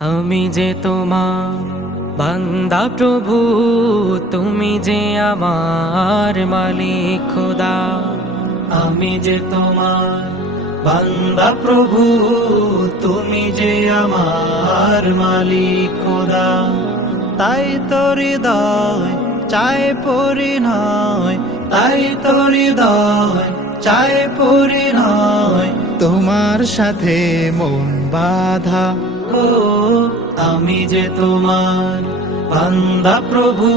আমি যে তোমার বান্দা প্রভু, তুমি যে আমার মালিক খোদা। আমি যে তোমার বান্দা প্রভু, তুমি যে আমার মালিক খোদা। তাই তো হৃদয় চায় পরিণয়, তাই তো হৃদয় চায় পরিণয়, তোমার সাথে মন বাঁধা। ও আমি যে তোমার বান্দা প্রভু,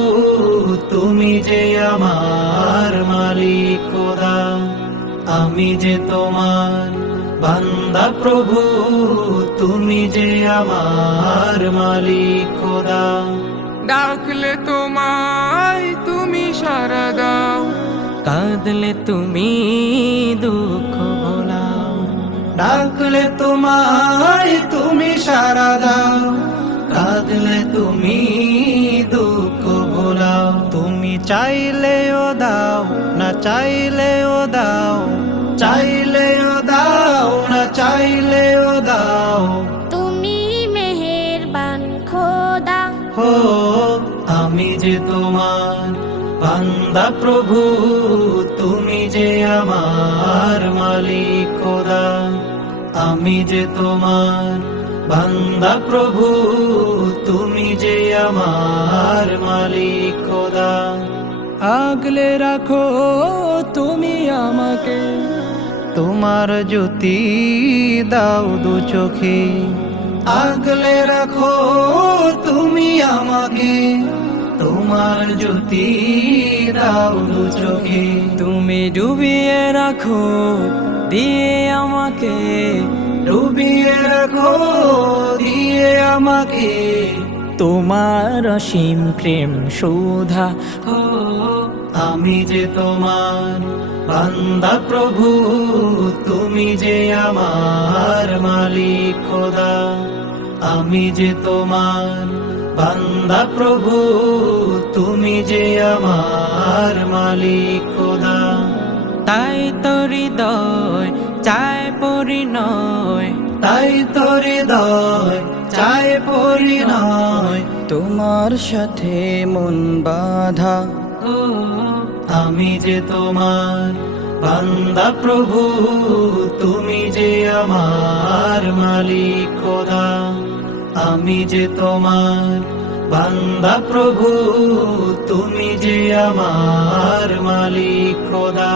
তুমি যে আমার মালিক খোদা। আমি যে তোমার বান্দা প্রভু, তুমি যে আমার মালিক খোদা। ডাকলে তোমায় তুমি সাড়া দাও, কাঁদলে তুমি দুঃখ ভোলাও, ডাকলে তোমায় তুমি সাড়া দাও, কাঁদলে তুমি দুঃখ ভোলাও। তুমি চাইলেও দাও, না চাইলেও দাও, চাইলেও দাও, না চাইলেও দাও। তুমি মেহেরবান খোদা। হো আমি যে তোমার বান্দা প্রভু, তুমি যে আমার মালিক খোদা। আমি যে তোমার বান্দা প্রভু, তুমি যে আমার মালিক খোদা। আগলে রাখো তুমি আমাকে, তোমার জ্যোতি দাও দু চোখে। আগলে রাখো তুমি আমাকে, তোমার জ্যোতি দাও দু চোখে। তুমি ডুবিয়ে রাখো দিয়ে আমাকে, ডুবিয়ে রাখো দিয়ে আমাকে। তোমার অসীম প্রেম সুধা। ও আমি যে তোমার বান্দা প্রভু, তুমি যে আমার মালিক খোদা। আমি যে তোমার বান্দা প্রভু, তুমি যে আমার মালিক খোদা। তাই তো হৃদয় চায় পরিণয়, তাই তো হৃদয় চায় পরিণয়, তোমার সাথে মন বাঁধা। ও আমি যে তোমার বান্দা প্রভু, তুমি যে আমার মালিক খোদা। আমি যে তোমার বান্দা প্রভু, তুমি যে আমার মালিক খোদা।